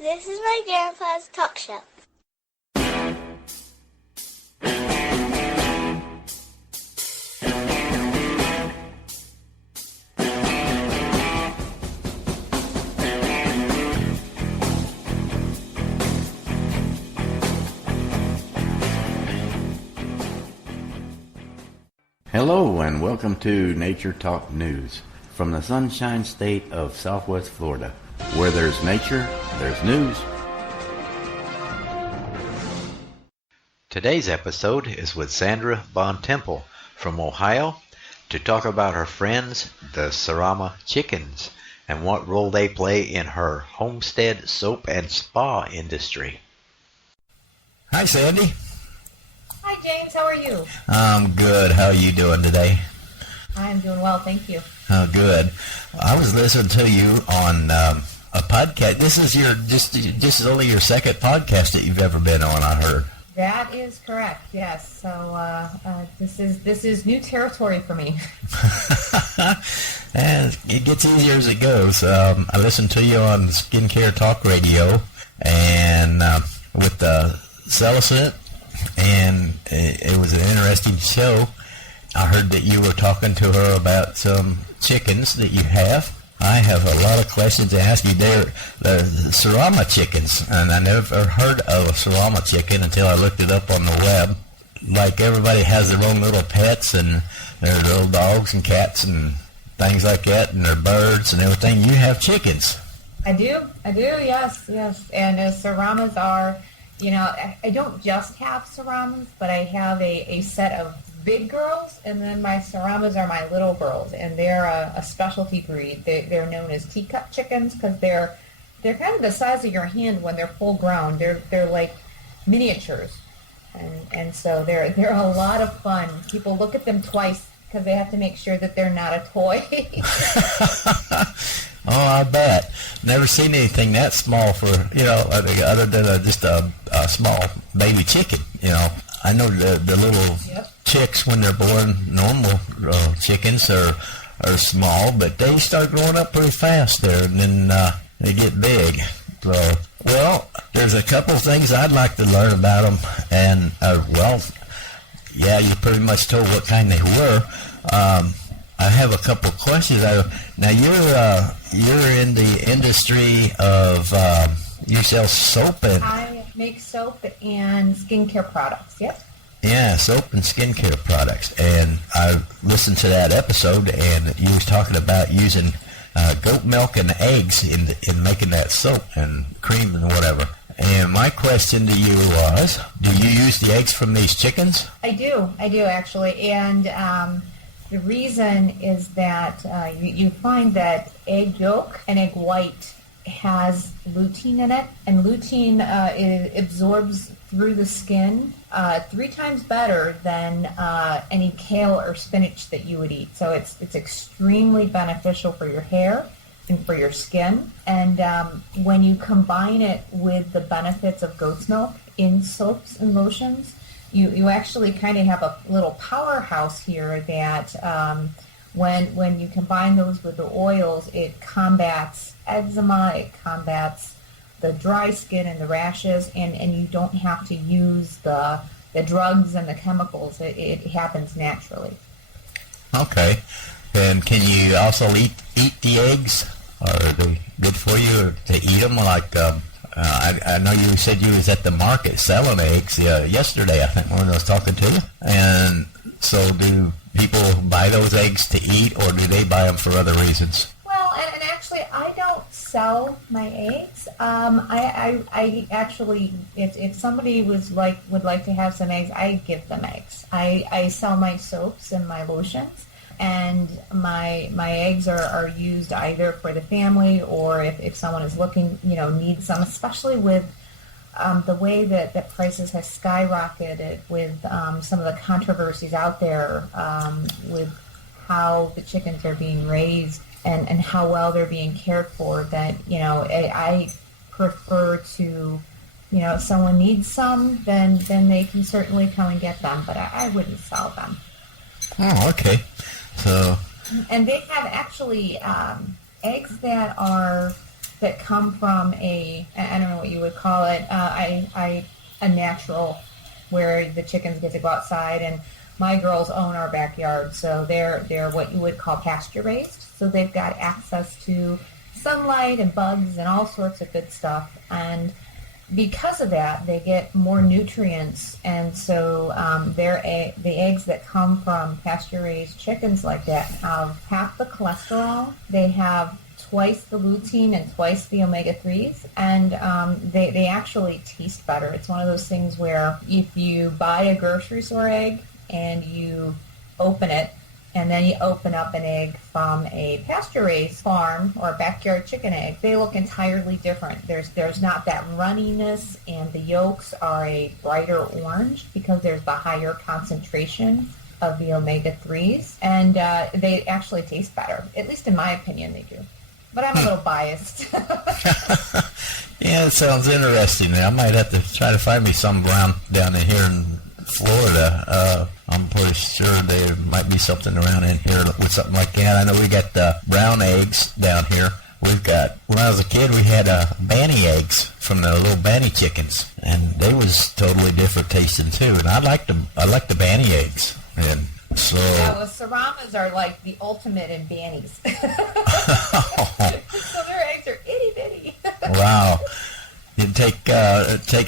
This is my grandpa's talk show. Hello and welcome to Nature Talk News from the Sunshine State of Southwest Florida. Where there's nature, there's news. Today's episode is with Sandra Bontempo from Ohio to talk about her friends, the Sarama chickens, and what role they play in her homestead soap and spa industry. Hi, Sandy. Hi, James. How are you? I'm good. How are you doing today? I'm doing well, thank you. Oh, good. I was listening to you on a podcast. This is only your second podcast that you've ever been on, I heard. That is correct. Yes. So this is new territory for me. And it gets easier as it goes. I listened to you on Skincare Talk Radio and with the Celicent. And it was an interesting show. I heard that you were talking to her about some chickens that you have. I have a lot of questions to ask you. They're the Sarama chickens, and I never heard of a Sarama chicken until I looked it up on the web. Like everybody has their own little pets and their little dogs and cats and things like that, and their birds and everything. You have chickens. I do. Yes. And Saramas are... You know, I don't just have Saramas, but I have a set of big girls, and then my Saramas are my little girls, and they're a specialty breed. They're known as teacup chickens because they're kind of the size of your hand when they're full grown. They're like miniatures, and so they're a lot of fun. People look at them twice because they have to make sure that they're not a toy. Oh, I bet. Never seen anything that small for, other than just a small baby chicken, I know the little chicks when they're born, normal chickens are small, but they start growing up pretty fast there, and then they get big. So, well, there's a couple of things I'd like to learn about them, and, you pretty much told what kind they were. I have a couple of questions. Now you're in the industry of you sell soap and I make soap and skincare products. Yep. Yeah, soap and skincare products. And I listened to that episode, and you was talking about using goat milk and eggs in making that soap and cream and whatever. And my question to you was, do you use the eggs from these chickens? I do actually, and the reason is that you find that egg yolk and egg white has lutein in it, and lutein it absorbs through the skin 3 times better than any kale or spinach that you would eat. So it's extremely beneficial for your hair and for your skin. And when you combine it with the benefits of goat's milk in soaps and lotions, you actually kind of have a little powerhouse here that when you combine those with the oils, it combats eczema, it combats the dry skin and the rashes, and you don't have to use the drugs and the chemicals. It happens naturally. Okay. And can you also eat the eggs? Are they good for you to eat them? Like I know you said you was at the market selling eggs yesterday, I think, when I was talking to you. And so do people buy those eggs to eat, or do they buy them for other reasons? Well, and actually, I don't sell my eggs. I actually, if somebody would like to have some eggs, I give them eggs. I sell my soaps and my lotions, and my eggs are used either for the family, or if someone is looking, needs some, especially with the way that prices have skyrocketed with some of the controversies out there with how the chickens are being raised and how well they're being cared for, that, I prefer to, if someone needs some, then they can certainly come and get them, but I wouldn't sell them. Oh, okay. So, and they have actually eggs that are that come from I don't know what you would call it, a natural, where the chickens get to go outside, and my girls own our backyard, so they're what you would call pasture raised. So they've got access to sunlight and bugs and all sorts of good stuff, and because of that, they get more nutrients, and so the eggs that come from pasture-raised chickens like that have half the cholesterol. They have twice the lutein and twice the omega-3s, and they actually taste better. It's one of those things where if you buy a grocery store egg and you open it, and then you open up an egg from a pasture-raised farm or a backyard chicken egg, they look entirely different. There's not that runniness, and the yolks are a brighter orange because there's the higher concentration of the omega-3s, and they actually taste better. At least in my opinion, they do. But I'm a little biased. Yeah, it sounds interesting. I might have to try to find me some around down in here in Florida. I'm pretty sure there might be something around in here with something like that. I know we got brown eggs down here. We've got, when I was a kid, we had banny eggs from the little banny chickens, and they was totally different tasting too. And I like the banny eggs, and so. Yeah, well, Saramas are like the ultimate in bannies. So their eggs are itty bitty. Wow, you take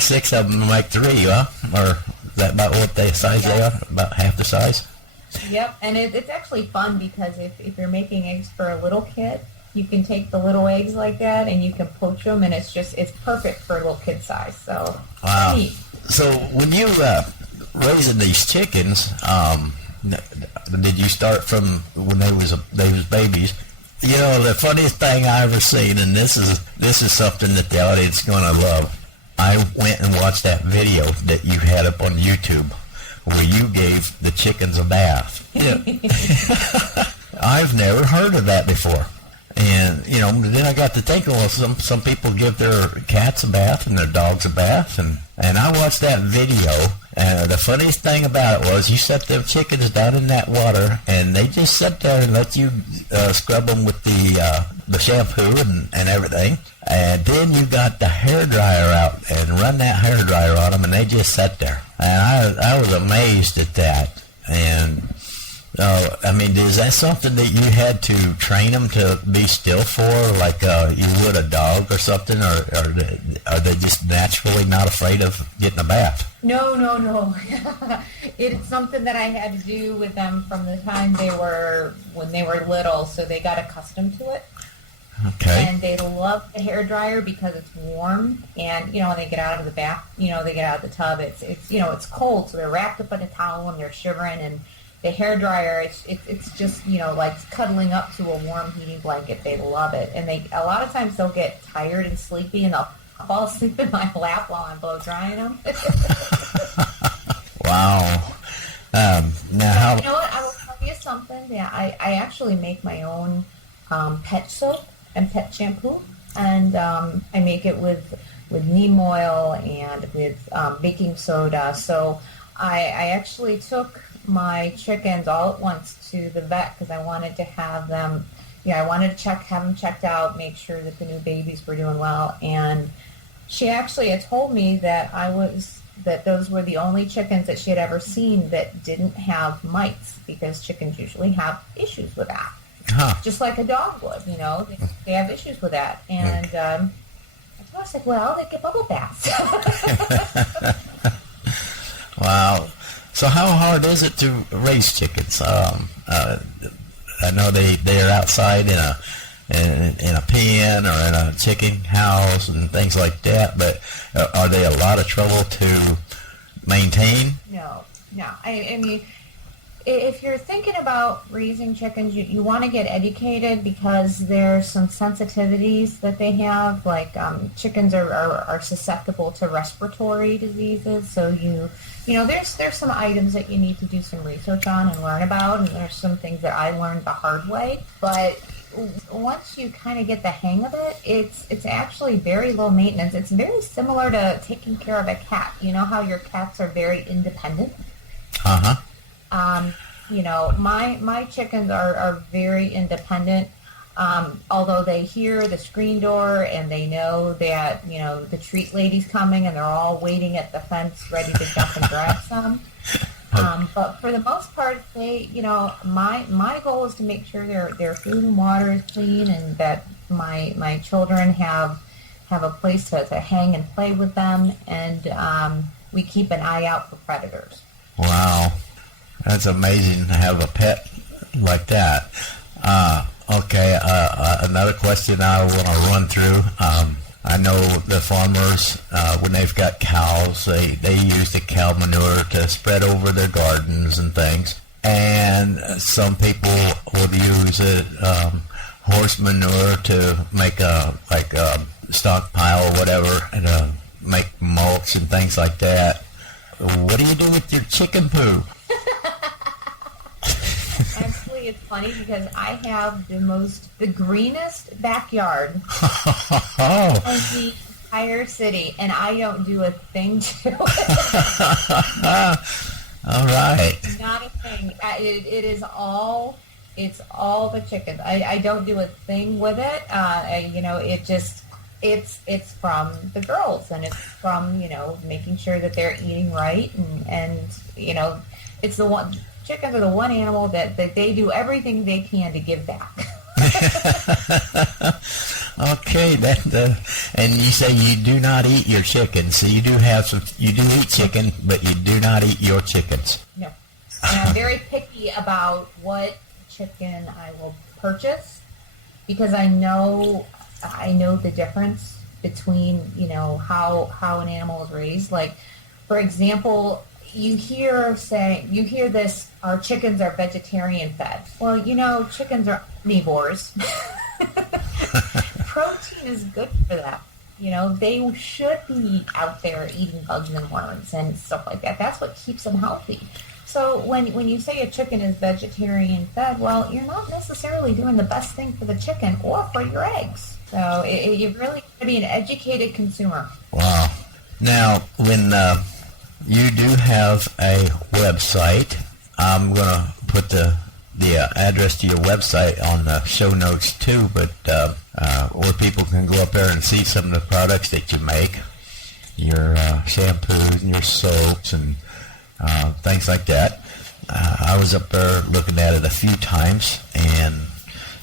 6 of them to make 3, huh? Or is that about what size they are? About half the size? Yep, and it's actually fun because if you're making eggs for a little kid, you can take the little eggs like that and you can poach them, and it's perfect for a little kid size. So wow. Neat. So when you raising these chickens, did you start from when they was babies? You know, the funniest thing I ever seen, and this is something that the audience is going to love. I went and watched that video that you had up on YouTube where you gave the chickens a bath. Yeah. I've never heard of that before. And, you know, then I got to think, well, some people give their cats a bath and their dogs a bath. And I watched that video, and the funniest thing about it was you set them chickens down in that water, and they just sit there and let you scrub them with the shampoo and everything. And then you got the hairdryer out and run that hairdryer on them, and they just sat there. And I was amazed at that. And I mean, is that something that you had to train them to be still for, like you would a dog or something, or are they just naturally not afraid of getting a bath? No. It's something that I had to do with them from the time when they were little, so they got accustomed to it. Okay. And they love the hairdryer because it's warm, and when they get out of the bath, they get out of the tub, it's cold, so they're wrapped up in a towel and they're shivering, and the hairdryer, it's just, like cuddling up to a warm heating blanket. They love it. And a lot of times they'll get tired and sleepy, and they'll fall asleep in my lap while I'm blow drying them. Wow. Now how... You know what? I will tell you something. Yeah, I actually make my own pet soap and pet shampoo. And I make it with neem oil and with baking soda. So I actually took my chickens all at once to the vet because I wanted to have them, I wanted to have them checked out, make sure that the new babies were doing well. And she actually had told me that those were the only chickens that she had ever seen that didn't have mites, because chickens usually have issues with that. Huh. Just like a dog would, they have issues with that. And I was like, well, they get bubble baths. Wow. So how hard is it to raise chickens? I know they are outside in a pen or in a chicken house and things like that, but are they a lot of trouble to maintain? No. I mean, if you're thinking about raising chickens, you want to get educated, because there's some sensitivities that they have. Like chickens are susceptible to respiratory diseases, so there's some items that you need to do some research on and learn about, and there's some things that I learned the hard way. But once you kind of get the hang of it, it's actually very low maintenance. It's very similar to taking care of a cat. You know how your cats are very independent? Uh-huh. My chickens are very independent. Although they hear the screen door and they know that, the treat lady's coming and they're all waiting at the fence ready to jump and grab some. But for the most part, they, my goal is to make sure their food and water is clean and that my children have a place to hang and play with them, and we keep an eye out for predators. Wow. That's amazing to have a pet like that. Okay, another question I want to run through. I know the farmers, when they've got cows, they use the cow manure to spread over their gardens and things. And some people would use it, horse manure to make a stockpile or whatever, and make mulch and things like that. What do you do with your chicken poo? Actually, it's funny because I have the greenest backyard in the entire city, and I don't do a thing to it. All right. Not a thing. It's all the chickens. I don't do a thing with it. It's from the girls, and it's from, making sure that they're eating right, and it's the one. Chickens are the one animal that they do everything they can to give back. Okay, and you say you do not eat your chickens, so you do eat chicken, but you do not eat your chickens. No, and I'm very picky about what chicken I will purchase because I know the difference between how an animal is raised. Like, for example, you hear this, our chickens are vegetarian fed. Well, chickens are omnivores. Protein is good for them. They should be out there eating bugs and worms and stuff like that. That's what keeps them healthy. So when you say a chicken is vegetarian fed, well, you're not necessarily doing the best thing for the chicken or for your eggs. So you really have to be an educated consumer. Wow. Now, when you do have a website, I'm going to put the address to your website on the show notes too, but where people can go up there and see some of the products that you make, your shampoos and your soaps and things like that. I was up there looking at it a few times, and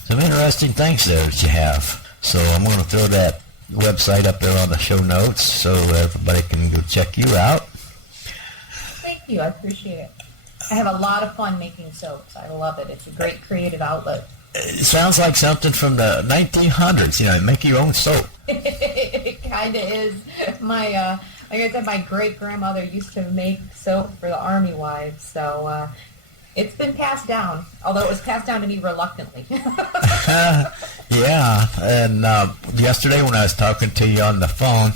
some interesting things there that you have. So I'm going to throw that website up there on the show notes so everybody can go check you out. Thank you. I appreciate it. I have a lot of fun making soaps. I love it. It's a great creative outlet. It sounds like something from the 1900s, make your own soap. It kind of is. Like I said, my great-grandmother used to make soap for the Army wives, so it's been passed down, although it was passed down to me reluctantly. Yeah, and yesterday when I was talking to you on the phone,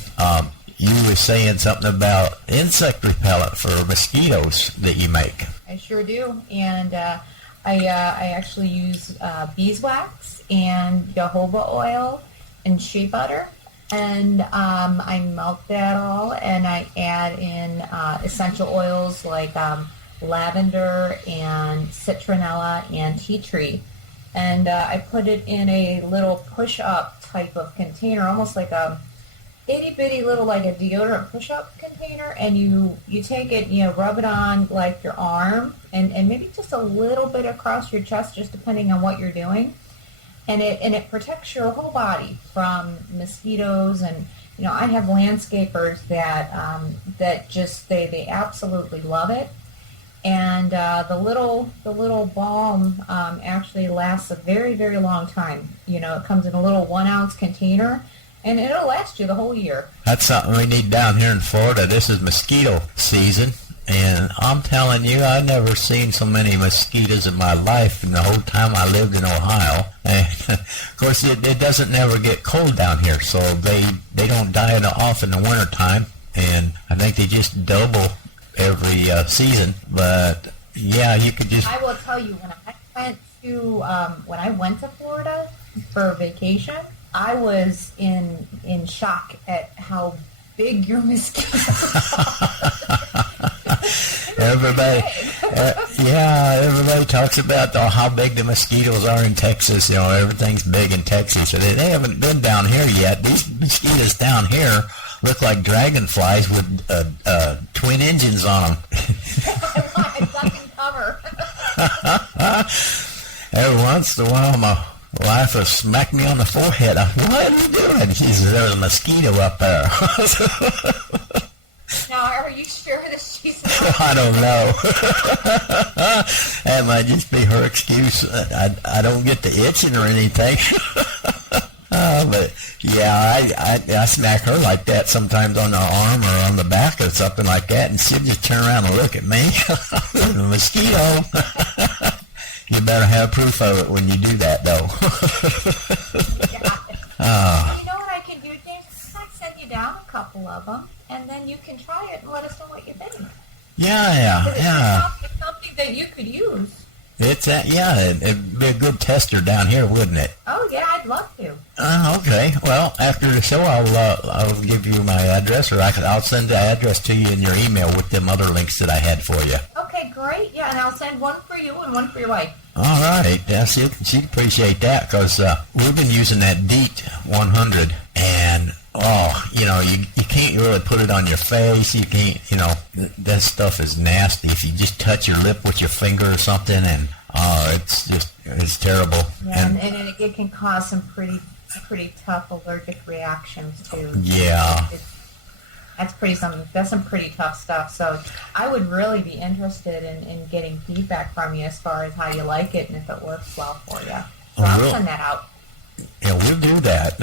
you were saying something about insect repellent for mosquitoes that you make. I sure do, and I actually use beeswax and jojoba oil and shea butter, and I melt that all, and I add in essential oils like lavender and citronella and tea tree, and I put it in a little push-up type of container, almost like a itty-bitty little, like a deodorant push-up container, and you take it, rub it on like your arm, and maybe just a little bit across your chest, just depending on what you're doing, and it protects your whole body from mosquitoes. And I have landscapers that just they absolutely love it, and the little balm actually lasts a very, very long time. It comes in a little 1 ounce container, and it'll last you the whole year. That's something we need down here in Florida. This is mosquito season, and I'm telling you, I've never seen so many mosquitoes in my life in the whole time I lived in Ohio. And of course, it doesn't never get cold down here, so they don't die off in the wintertime, and I think they just double every season. But yeah, you could just... I will tell you, when I went to Florida for vacation, I was in shock at how big your mosquitoes are. Yeah, everybody talks about how big the mosquitoes are in Texas. You know, everything's big in Texas. So they haven't been down here yet. These mosquitoes down here look like dragonflies with twin engines on them. Duck and cover. Every once in a while, my wife will smack me on the forehead. What are you doing? She says, there's a mosquito up there. Now, are you sure that she's not? I don't know. That might just be her excuse. I don't get the itching or anything. But yeah, I smack her like that sometimes on the arm or on the back or something like that, and she'll just turn around and look at me. A mosquito. You better have proof of it when you do that, though. You know what I can do, James? I might send you down a couple of them, and then you can try it and let us know what you think. Yeah. It's something that you could use. It'd be a good tester down here, wouldn't it? Oh yeah, I'd love to. Okay. Well, after the show, I'll give you my address, or I'll send the address to you in your email with them other links that I had for you. Okay, great. Yeah, and I'll send one for you and one for your wife. All right. Yeah, she'd appreciate that, because we've been using that DEET 100, and you can't really put it on your face. You can't, that stuff is nasty. If you just touch your lip with your finger or something, and it's terrible. Yeah, and it can cause some pretty tough allergic reactions too. Yeah. That's some pretty tough stuff. So I would really be interested in getting feedback from you as far as how you like it and if it works well for you. So I'll send that out. Yeah, we'll do that.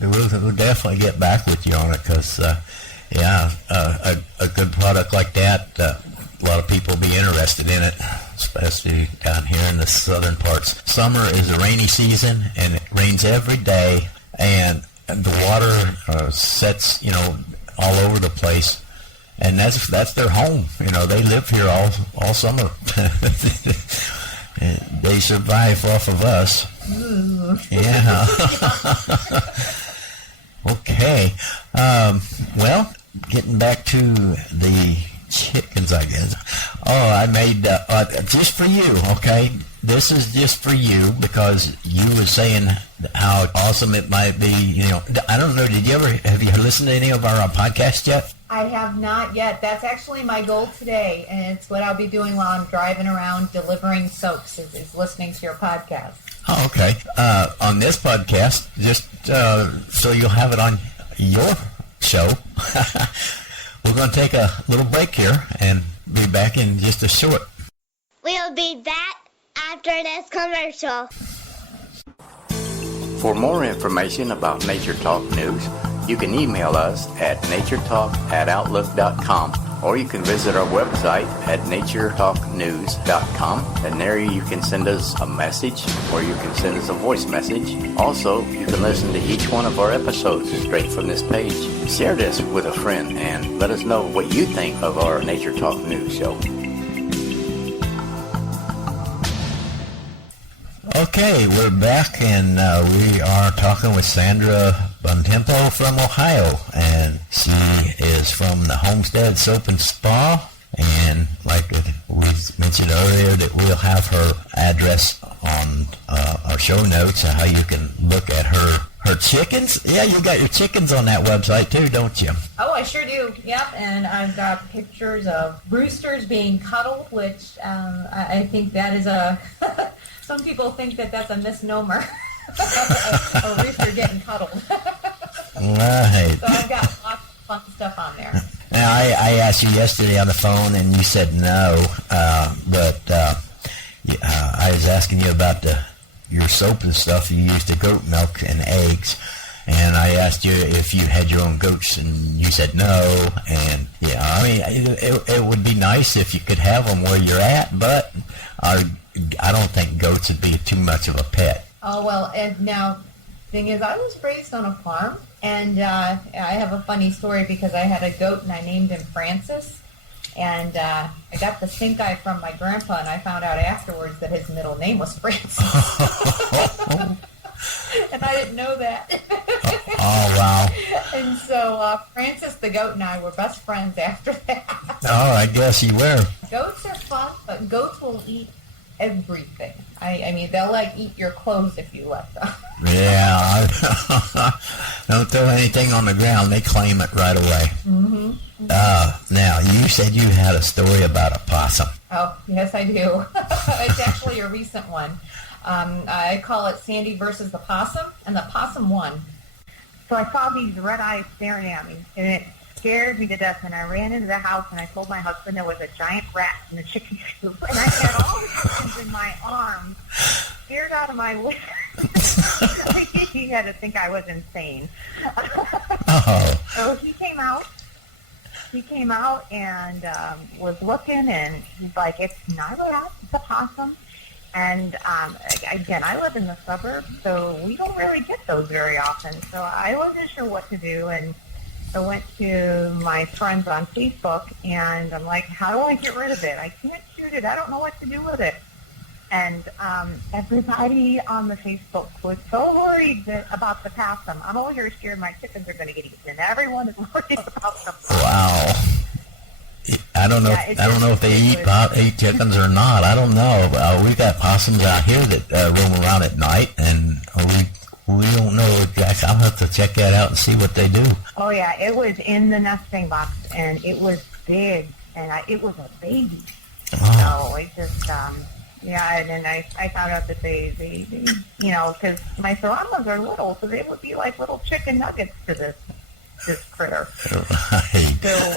We'll definitely get back with you on it, because, a good product like that, a lot of people will be interested in it, especially down here in the southern parts. Summer is a rainy season, and it rains every day, and the water sets, all over the place, and that's their home. They live here all summer. They survive off of us. Ooh. Yeah. Okay. Well, getting back to the chickens, I guess. Oh, I made just for you. Okay, this is just for you, because you were saying how awesome it might be. I don't know. Have you listened to any of our podcasts yet? I have not yet. That's actually my goal today, and it's what I'll be doing while I'm driving around delivering soaps, is listening to your podcast. Oh, okay. On this podcast, just so you'll have it on your show, we're going to take a little break here and be back in just a short. We'll be back after this commercial. For more information about Nature Talk News, you can email us at naturetalk@outlook.com, or you can visit our website at naturetalknews.com, and there you can send us a message, or you can send us a voice message. Also, you can listen to each one of our episodes straight from this page. Share this with a friend and let us know what you think of our Nature Talk News show. Okay, we're back, and we are talking with Sandra Bontempo from Ohio, and she is from the Homestead Soap and Spa, and like we mentioned earlier, that we'll have her address on our show notes and how you can look at her chickens. Yeah, you got your chickens on that website too, don't you? Oh, I sure do. Yep, and I've got pictures of roosters being cuddled, which I think that is a... Some people think that that's a misnomer. a rooster getting cuddled. Right. So I've got lots of fun stuff on there. Now, I asked you yesterday on the phone, and you said no, but I was asking you about your soap and stuff. You used the goat milk and eggs, and I asked you if you had your own goats, and you said no. And yeah, I mean, it would be nice if you could have them where you're at, but I don't think goats would be too much of a pet. Oh, well, and now, thing is, I was raised on a farm, and I have a funny story because I had a goat, and I named him Francis, and I got the stink eye from my grandpa, and I found out afterwards that his middle name was Francis. And I didn't know that. Oh, wow. And so Francis the goat and I were best friends after that. Oh, I guess you were. Goats are fun, but goats will eat everything. I mean, they'll like eat your clothes if you let them. Yeah. Don't throw anything on the ground. They claim it right away. Mm-hmm. Now, you said you had a story about a possum. Oh, yes, I do. It's actually a recent one. I call it Sandy versus the possum, and the possum won. So I saw these red eyes staring at me, and it scared me to death. And I ran into the house, and I told my husband there was a giant rat in the chicken coop, and I had all the chickens in my arms, scared out of my wits. He had to think I was insane. Oh. So he came out. He came out and was looking, and he's like, "It's not a rat, it's a possum." And again, I live in the suburbs, so we don't really get those very often. So I wasn't sure what to do, and I went to my friends on Facebook, and I'm like, "How do I get rid of it? I can't shoot it. I don't know what to do with it." And everybody on the Facebook was so worried about the possum. I'm over here scared my chickens are going to get eaten, and everyone is worried about the possum. Wow. I don't know. Yeah, I don't know if they eat chickens or not. I don't know. We got possums out here that roam around at night, and we don't know exactly. I'll have to check that out and see what they do. Oh yeah, it was in the nesting box, and it was big, and it was a baby. Oh. So it just yeah, and then I found out that they you know, because my serranos are little, so they would be like little chicken nuggets to this critter. Right. So.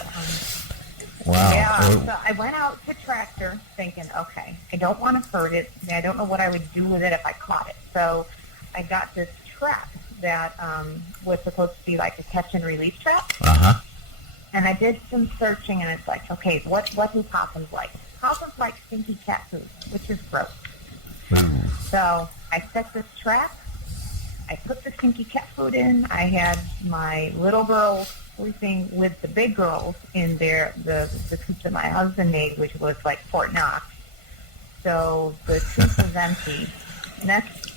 Wow. Yeah, so I went out to Tractor thinking, okay, I don't want to hurt it. I don't know what I would do with it if I caught it. So I got this trap that was supposed to be like a catch and release trap. Uh-huh. And I did some searching, and it's like, okay, what do possums like? Possums like stinky cat food, which is gross. Ooh. So I set this trap. I put the stinky cat food in. I had my little girls sleeping with the big girls in the coop that my husband made, which was like Fort Knox. So the coop was empty.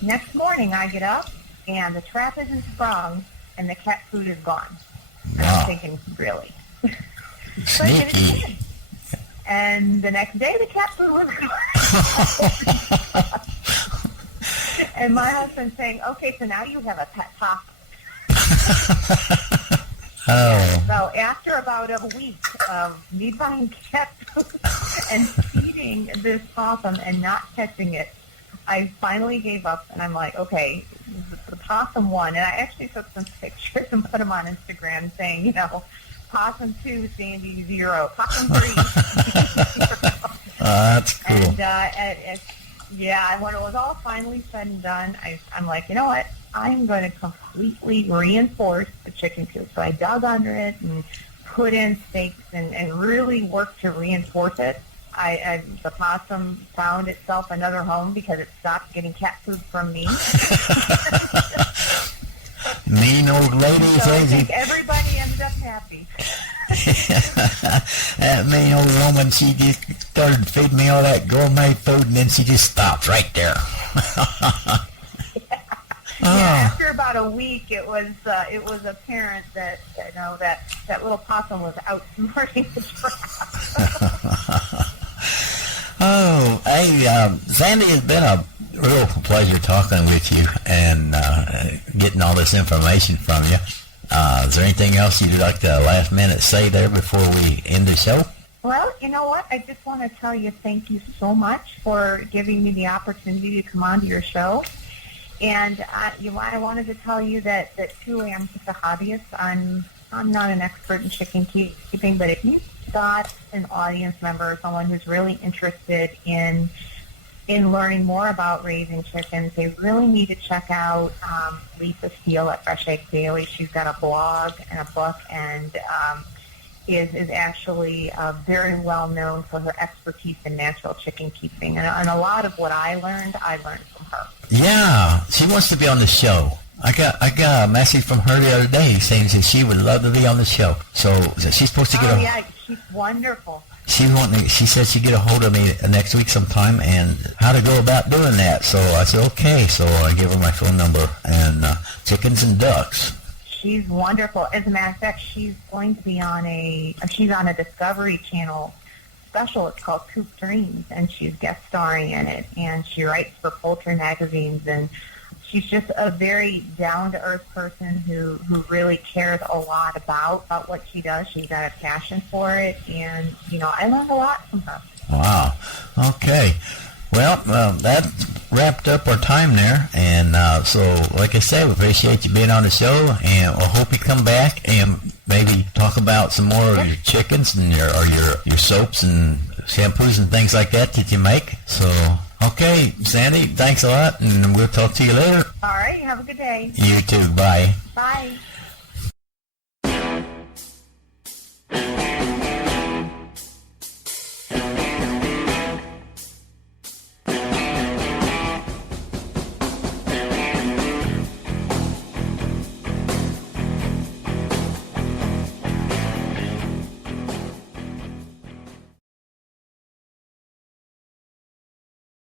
Next morning, I get up, and the trap isn't sprung, and the cat food is gone. Wow. I'm thinking, really? Sneaky. And the next day, the cat food was gone. And my husband saying, okay, so now you have a pet possum. Oh. So after about a week of me buying cat food and feeding this possum and not catching it, I finally gave up, and I'm like, okay, the possum won. And I actually took some pictures and put them on Instagram saying, you know, possum 2, Sandy 0, possum 3, 0. That's cool. And yeah, when it was all finally said and done, I'm like, you know what? I'm going to completely reinforce the chicken coop. So I dug under it and put in stakes and really worked to reinforce it. The possum found itself another home because it stopped getting cat food from me. Mean old lady So I says think everybody ended up happy. that mean old woman, she just started feeding me all that gourmet food, and then she just stopped right there. Yeah, after about a week, it was apparent that that little possum was outsmarting the trap. Oh, hey, Sandy, it's been a real pleasure talking with you and getting all this information from you. Is there anything else you'd like to last minute say there before we end the show? Well, you know what? I just want to tell you thank you so much for giving me the opportunity to come on to your show. And I wanted to tell you that truly I'm just a hobbyist. I'm not an expert in chicken keeping, but if you've got an audience member, someone who's really interested in learning more about raising chickens, they really need to check out Lisa Steele at Fresh Egg Daily. She's got a blog and a book, and is actually very well known for her expertise in natural chicken keeping. And a lot of what I learned from her. Yeah, she wants to be on the show. I got a message from her the other day saying that she would love to be on the show. So she's supposed to get yeah, she's wonderful. She said she'd get a hold of me next week sometime and how to go about doing that. So I said, okay. So I gave her my phone number and chickens and ducks. she's wonderful. As a matter of fact, she's going to be on she's on a Discovery Channel special. It's called Coop Dreams, and she's guest starring in it. And she writes for Poultry magazines, and she's just a very down-to-earth person who really cares a lot about what she does. She's got a passion for it, and, I learned a lot from her. Wow. Okay. Well, that wrapped up our time there, and so, like I said, we appreciate you being on the show, and I hope you come back and maybe talk about some more of your chickens and your soaps and shampoos and things like that you make. So, okay, Sandy, thanks a lot, and we'll talk to you later. All right, have a good day. You too. Bye. Bye.